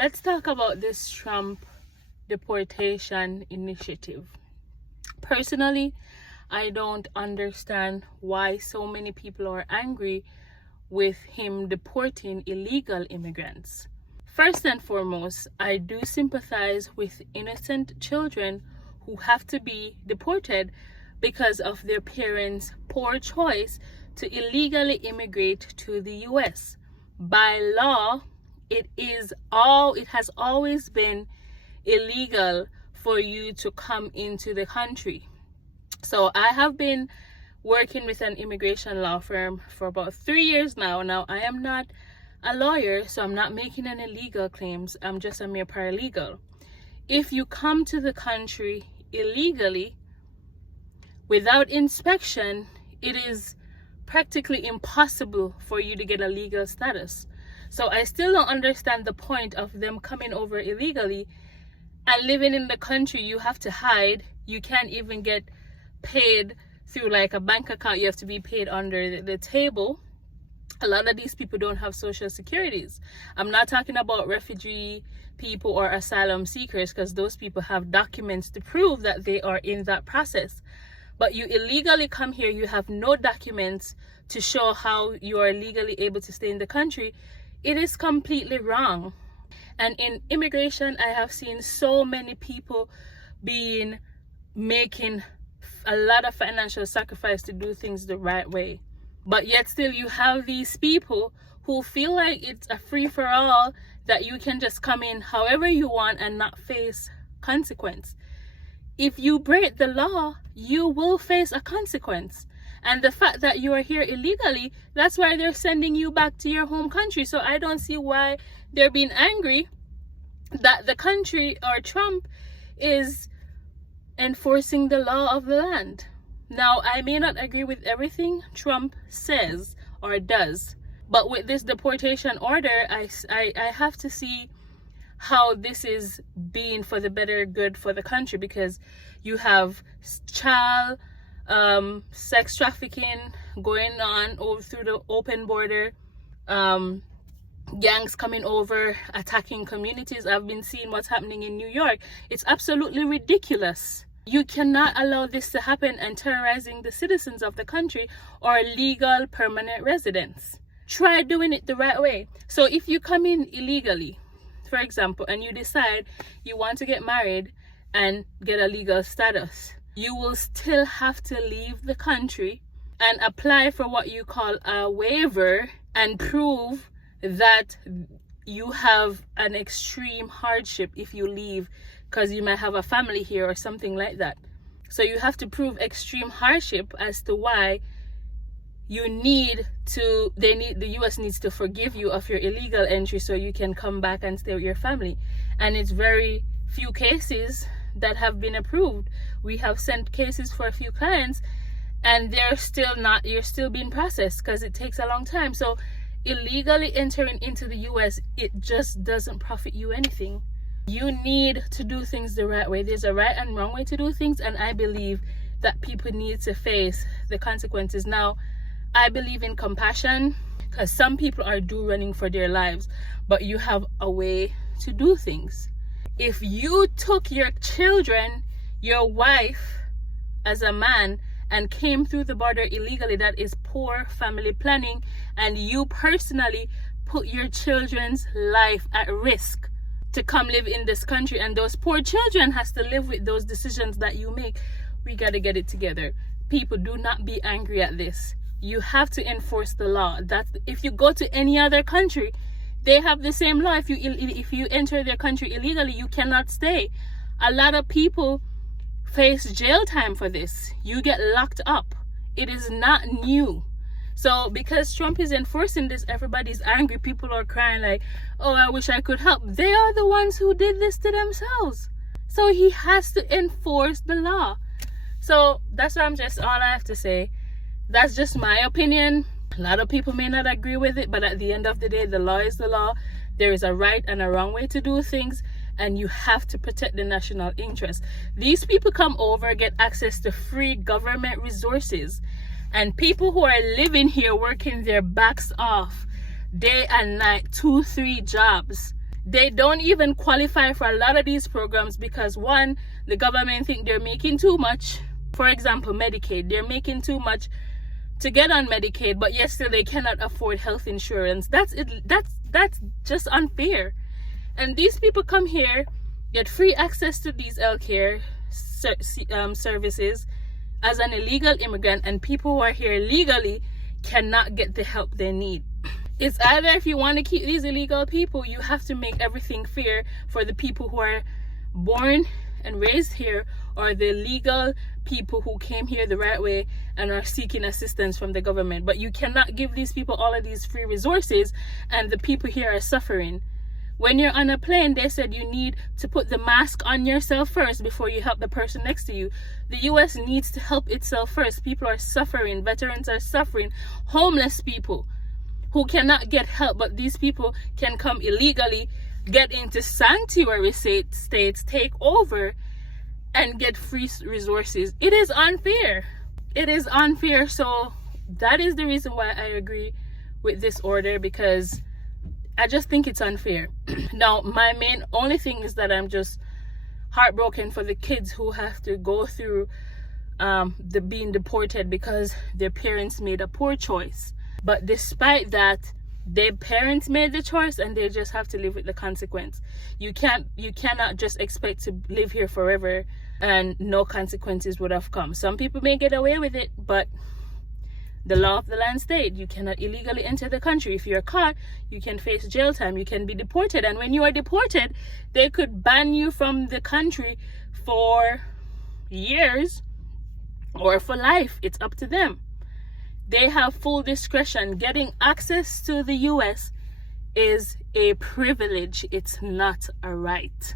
Let's talk about this Trump deportation initiative. Personally, I don't understand why so many people are angry with him deporting illegal immigrants. First and foremost, I do sympathize with innocent children who have to be deported because of their parents' poor choice to illegally immigrate to the US. By law, it has always been illegal for you to come into the country. So I have been working with an immigration law firm for about 3 years now. Now, I am not a lawyer, so I'm not making any legal claims. I'm just a mere paralegal. If you come to the country illegally, without inspection, it is practically impossible for you to get a legal status. So I still don't understand the point of them coming over illegally and living in the country. You have to hide. You can't even get paid through like a bank account. You have to be paid under the table. A lot of these people don't have social securities. I'm not talking about refugee people or asylum seekers, because those people have documents to prove that they are in that process. But you illegally come here, you have no documents to show how you are legally able to stay in the country. It is completely wrong. And in immigration, I have seen so many people making a lot of financial sacrifice to do things the right way. But yet still you have these people who feel like it's a free-for-all, that you can just come in however you want and not face consequence. If you break the law, you will face a consequence. And the fact that you are here illegally, that's why they're sending you back to your home country. So I don't see why they're being angry that the country or Trump is enforcing the law of the land. Now, I may not agree with everything Trump says or does, but with this deportation order, I have to see how this is being for the better good for the country, because you have child sex trafficking going on over through the open border, gangs coming over, attacking communities. I've been seeing what's happening in New York. It's absolutely ridiculous. You cannot allow this to happen and terrorizing the citizens of the country or legal permanent residents. Try doing it the right way. So if you come in illegally, for example, and you decide you want to get married and get a legal status, you will still have to leave the country and apply for what you call a waiver and prove that you have an extreme hardship if you leave, because you might have a family here or something like that. So you have to prove extreme hardship as to why the US needs to forgive you of your illegal entry so you can come back and stay with your family. And it's very few cases that have been approved. We have sent cases for a few clients and you're still being processed because it takes a long time. So illegally entering into the US, it just doesn't profit you anything. You need to do things the right way. There's a right and wrong way to do things, and I believe that people need to face the consequences. Now, I believe in compassion, because some people are running for their lives, but you have a way to do things. If you took your children, your wife, as a man, and came through the border illegally, that is poor family planning, and you personally put your children's life at risk to come live in this country, and those poor children has to live with those decisions that you make. We got to get it together. People, do not be angry at this. You have to enforce the law. If you go to any other country, they have the same law. If you enter their country illegally, you cannot stay. A lot of people face jail time for this. You get locked up. It is not new. So because Trump is enforcing this, everybody's angry. People are crying like, oh, I wish I could help. They are the ones who did this to themselves. So he has to enforce the law. So that's all I have to say. That's just my opinion. A lot of people may not agree with it, but at the end of the day, the law is the law. There is a right and a wrong way to do things, and you have to protect the national interest. These people come over, get access to free government resources, and people who are living here working their backs off day and night, 2-3 jobs, They don't even qualify for a lot of these programs because, one, the government think they're making too much. For example, Medicaid, they're making too much to get on Medicaid, but yet still they cannot afford health insurance. That's just unfair. And these people come here, get free access to these healthcare services as an illegal immigrant, and people who are here legally cannot get the help they need. It's either, if you want to keep these illegal people, you have to make everything fair for the people who are born and raised here, or the legal people who came here the right way and are seeking assistance from the government. But you cannot give these people all of these free resources and the people here are suffering. When you're on a plane, they said you need to put the mask on yourself first before you help the person next to you. The US needs to help itself first. People are suffering. Veterans are suffering. Homeless people who cannot get help, but these people can come illegally, get into sanctuary states, take over, and get free resources. It is unfair. It is unfair. So that is the reason why I agree with this order, because I just think it's unfair. Now, my main only thing is that I'm just heartbroken for the kids who have to go through the being deported because their parents made a poor choice. But despite that, their parents made the choice and they just have to live with the consequence. You cannot just expect to live here forever and no consequences would have come. Some people may get away with it, but the law of the land state, you cannot illegally enter the country. If you're caught, you can face jail time, you can be deported, and when you are deported, they could ban you from the country for years or for life. It's up to them. They have full discretion. Getting access to the US is a privilege. It's not a right.